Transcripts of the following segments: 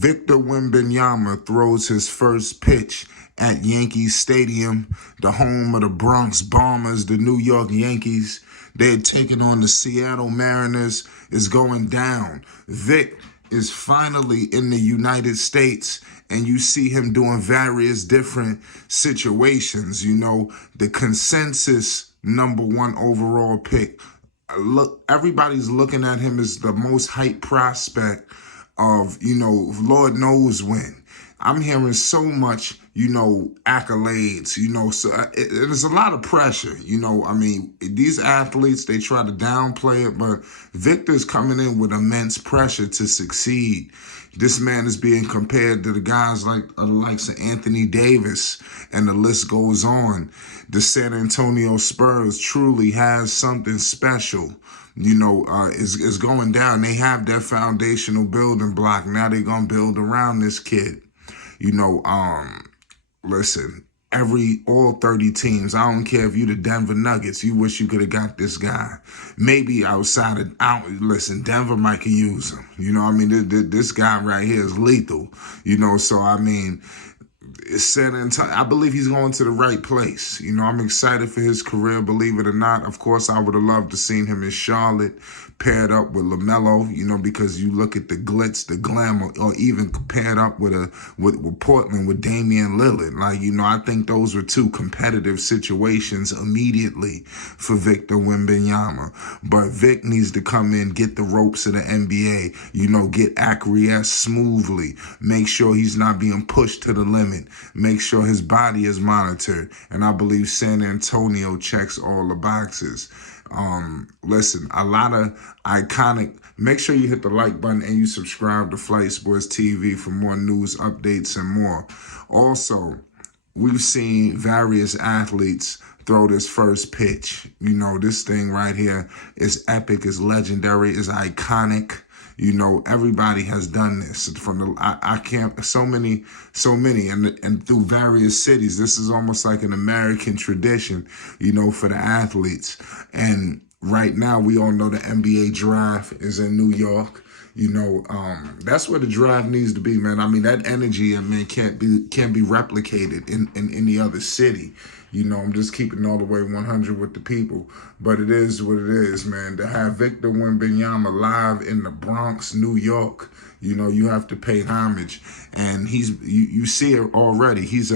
Victor Wembanyama throws his first pitch at Yankees Stadium, the home of the Bronx Bombers, the New York Yankees. They're taking on the Seattle Mariners. It's going down. Vic is finally in the United States, and you see him doing various different situations. You know, the consensus #1 overall pick. Look, everybody's looking at him as the most hyped prospect of, Lord knows when. I'm hearing so much, accolades, so there's a lot of pressure, I mean, these athletes, they try to downplay it, but Victor's coming in with immense pressure to succeed. This man is being compared to the guys like the likes of Anthony Davis, and the list goes on. The San Antonio Spurs truly has something special. Is going down. They have their foundational building block. Now they're going to build around this kid. Listen, all 30 teams, I don't care if you the Denver Nuggets, you wish you could have got this guy. Maybe listen, Denver might could use him. This guy right here is lethal. So I believe he's going to the right place. I'm excited for his career, believe it or not. Of course, I would have loved to seen him in Charlotte, paired up with LaMelo, because you look at the glitz, the glamour, or even paired up with Portland with Damian Lillard. I think those were two competitive situations immediately for Victor Wembanyama. But Vic needs to come in, get the ropes of the NBA, get acquiesced smoothly, make sure he's not being pushed to the limit, make sure his body is monitored. And I believe San Antonio checks all the boxes. Listen, a lot of iconic. Make sure you hit the like button and you subscribe to Flight Sports TV for more news, updates, and more. Also, we've seen various athletes throw this first pitch. This thing right here is epic, is legendary, is iconic. Everybody has done this so many, and through various cities. This is almost like an American tradition, for the athletes. And right now, we all know the NBA draft is in New York. That's where the draft needs to be, man. I mean, that energy, man, can't be replicated in any other city. I'm just keeping all the way 100 with the people. But it is what it is, man. To have Victor Wembanyama live in the Bronx, New York, you have to pay homage. And you see it already. He's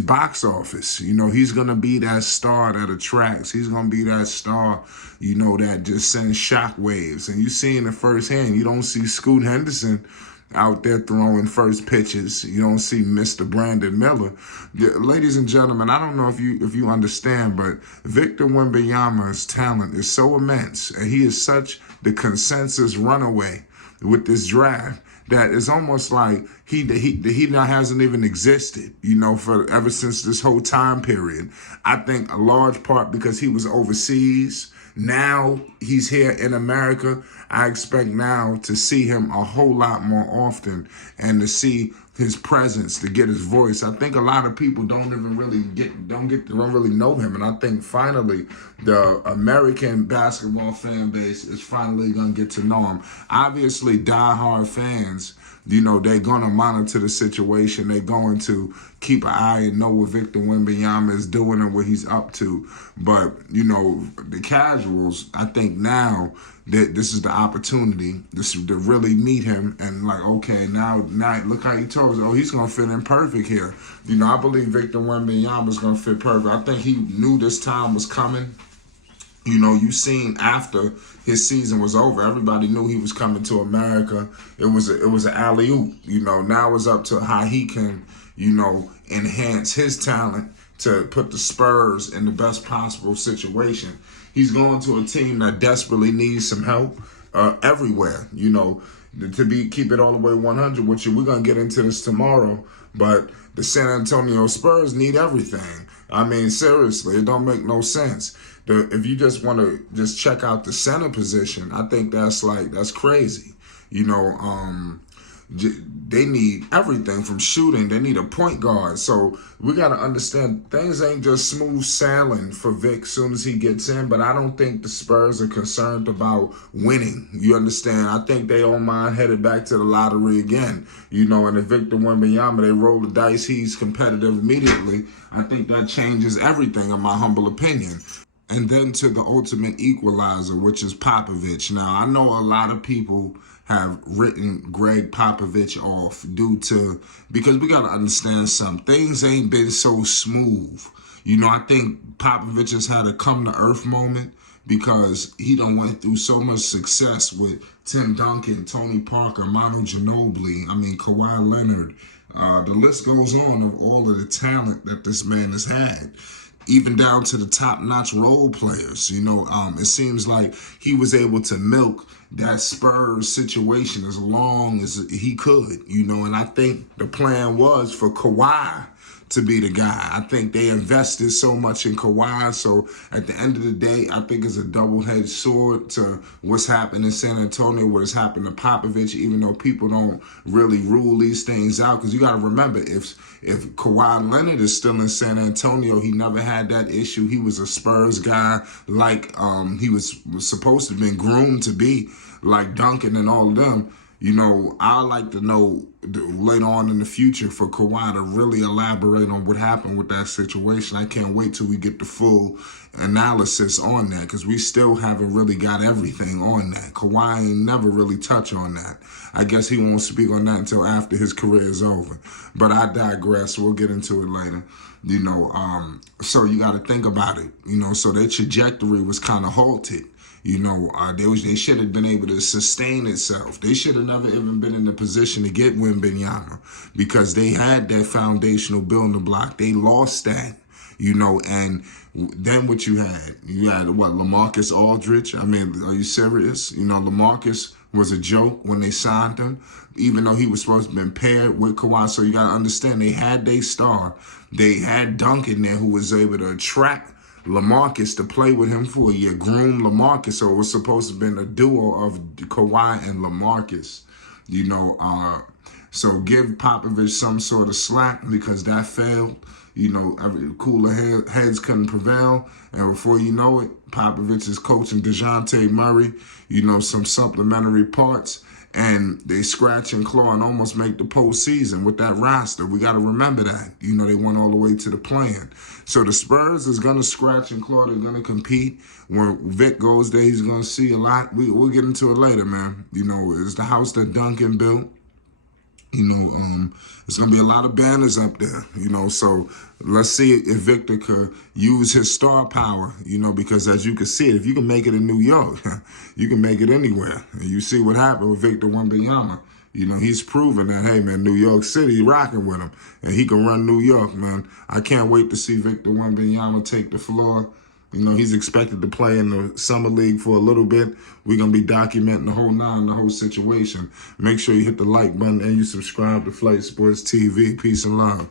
box office. He's gonna be that star that attracts. He's gonna be that star, that just sends shockwaves. And you see it firsthand. You don't see Scoot Henderson out there throwing first pitches. You don't see Mr. Brandon Miller. Ladies and gentlemen, I don't know if you understand, but Victor Wembanyama's talent is so immense, and he is such the consensus runaway with this draft that it's almost like he hasn't even existed, for ever since this whole time period. I think a large part because he was overseas. Now he's here in America. I expect now to see him a whole lot more often and to see his presence, to get his voice. I think a lot of people don't really know him. And I think finally the American basketball fan base is finally going to get to know him. Obviously, diehard fans, they're going to monitor the situation. They're going to keep an eye and know what Victor Wembanyama is doing and what he's up to. But, the casuals, I think now that this is the opportunity to really meet him and okay, now look how he told us, he's going to fit in perfect here. I believe Victor Wembanyama is going to fit perfect. I think he knew this time was coming. You seen after his season was over, everybody knew he was coming to America. It was an alley-oop. Now it's up to how he can, enhance his talent to put the Spurs in the best possible situation. He's going to a team that desperately needs some help everywhere. Keep it all the way 100 with you. We're gonna get into this tomorrow, but the San Antonio Spurs need everything. I mean, seriously, it don't make no sense. If you just want to just check out the center position, I think that's crazy. They need everything from shooting. They need a point guard. So we got to understand things ain't just smooth sailing for Vic as soon as he gets in. But I don't think the Spurs are concerned about winning. You understand? I think they don't mind headed back to the lottery again. And if Victor Wembanyama, they roll the dice, he's competitive immediately. I think that changes everything, in my humble opinion. And then to the ultimate equalizer, which is Popovich. Now, I know a lot of people have written Greg Popovich off because we got to understand something. Things ain't been so smooth. I think Popovich has had a come to earth moment because he done went through so much success with Tim Duncan, Tony Parker, Manu Ginobili, Kawhi Leonard. The list goes on of all of the talent that this man has had, even down to the top-notch role players. It seems like he was able to milk that Spurs situation as long as he could, and I think the plan was for Kawhi to be the guy. I think they invested so much in Kawhi, so at the end of the day, I think it's a double-edged sword to what's happened in San Antonio, what has happened to Popovich, even though people don't really rule these things out, because you got to remember, if Kawhi Leonard is still in San Antonio, he never had that issue. He was a Spurs guy like he was supposed to have been groomed to be, like Duncan and all of them. I like to know later on in the future for Kawhi to really elaborate on what happened with that situation. I can't wait till we get the full analysis on that, because we still haven't really got everything on that. Kawhi ain't never really touch on that. I guess he won't speak on that until after his career is over. But I digress. We'll get into it later. So you got to think about it. So their trajectory was kind of halted. They should have been able to sustain itself. They should have never even been in the position to get Wembanyama, because they had that foundational building block. They lost that, and then what you had? You had, LaMarcus Aldridge? Are you serious? LaMarcus was a joke when they signed him, even though he was supposed to have been paired with Kawhi. So you got to understand, they had their star. They had Duncan there, who was able to attract LaMarcus to play with him for a year, groom LaMarcus, so it was supposed to have been a duo of Kawhi and LaMarcus, so give Popovich some sort of slack, because that failed. Cooler heads couldn't prevail, and before you know it, Popovich is coaching DeJounte Murray, some supplementary parts, and they scratch and claw and almost make the postseason with that roster. We got to remember that. They went all the way to the play-in. So the Spurs is going to scratch and claw. They're going to compete. When Vic goes there, he's going to see a lot. We'll get into it later, man. It's the house that Duncan built. There's going to be a lot of banners up there, so let's see if Victor could use his star power, because as you can see it, if you can make it in New York, you can make it anywhere. And you see what happened with Victor Wembanyama. He's proven that, hey, man, New York City rocking with him, and he can run New York, man. I can't wait to see Victor Wembanyama take the floor. He's expected to play in the Summer League for a little bit. We're going to be documenting the whole situation. Make sure you hit the like button and you subscribe to Flight Sports TV. Peace and love.